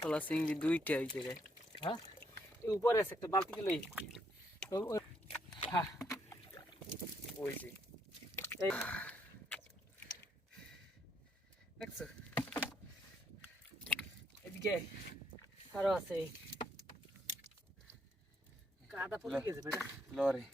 খোলা চিংড়ি দুইটা ওই যে রে। হ্যাঁ এই উপরে আছে একটা বালতি লই। হ্যাঁ ওই যে এই দেখছো এদিকে আরো আছে কাদা পড়ে গেছে বেটা লরে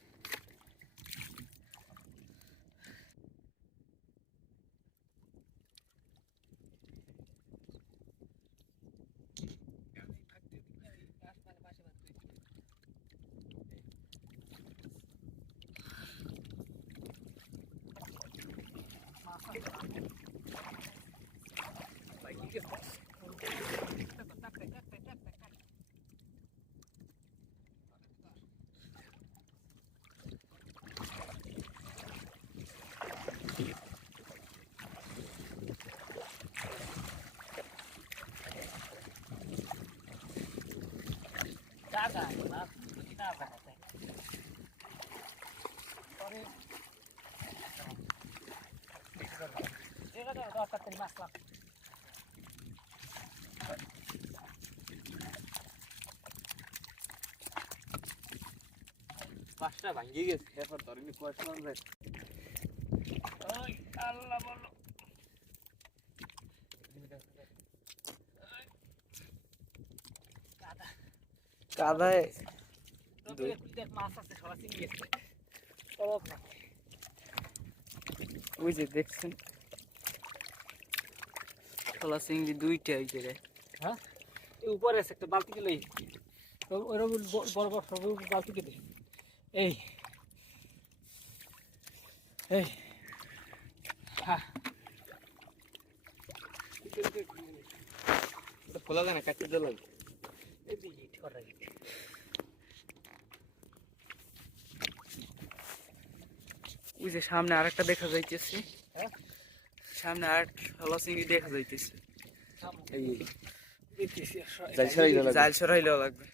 কাদা না কিনা বানাতে পরে যেটা দরকার করে মাছলাম পাঁচটা ভাঙ্গি গেছে এরপর ধরেনি কয়েক যায়। ওই আল্লাহ বলো কাদা কাদায় দেখ মাছ আছে সরা চিংড়ি আছে অবাক না ওই যে দেখছেন খোলা চিংড়ি দুইটা ওই যে রে। হ্যাঁ এই উপরে আছে একটা বালতি লই ওরকম বড় বড় সব বালতি কেটে এই এই হ্যাঁ খোলা যায় না কাটতে দিল এই দিকে করা গেছে ওই যে সামনে আরেকটা দেখা যাইতেছে। হ্যাঁ সামনে আর খোলা চিংড়ি দেখা যাইতেছে। এই দেখতেছি জাল সরাইলেও লাগবে।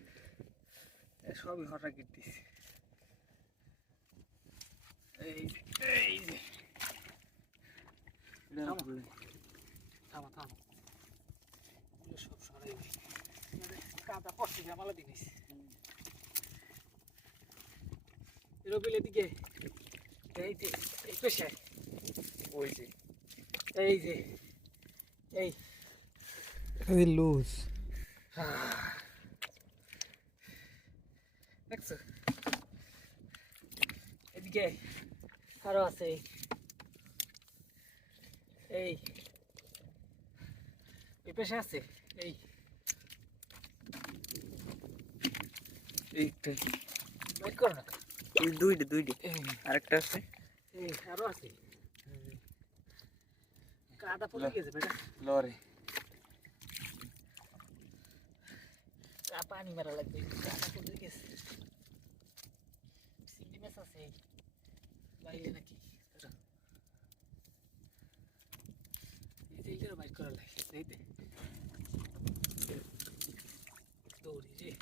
সবই হঠাৎ কেটেছি এই এই যে থামা থামা সব সরাই কাদা পড়ছে জামালা দিনিস রবিল এদিকে এই যে এই পেশায় ওই যে এই যে এই লুজ দেখছো এদিকে আরো আছে এই এই পেশা আছে এই এইটা বাইক করো না এই দুইটা আরেকটা আছে এই আরো আছে কাদা পড়ে গেছে বেটা লরে পানি মারা লাগবে কাদা পড়ে গেছে চিংড়ি মাছ আছে বাইরে নাকি এইটারও বাইক করা লাগে এইতে দৌড়ি রে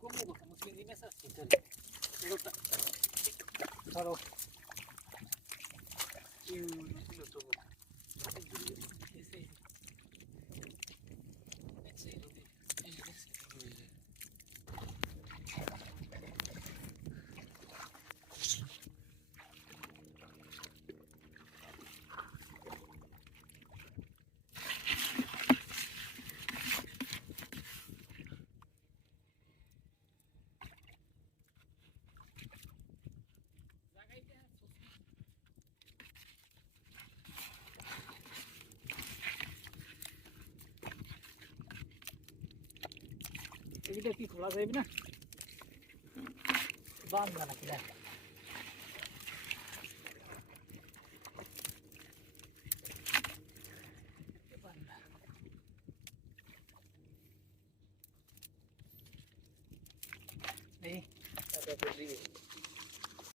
como চিংড়ি মাছ আছে ধরো এটা কি খোলা যাবে না বান্ধা নাকি না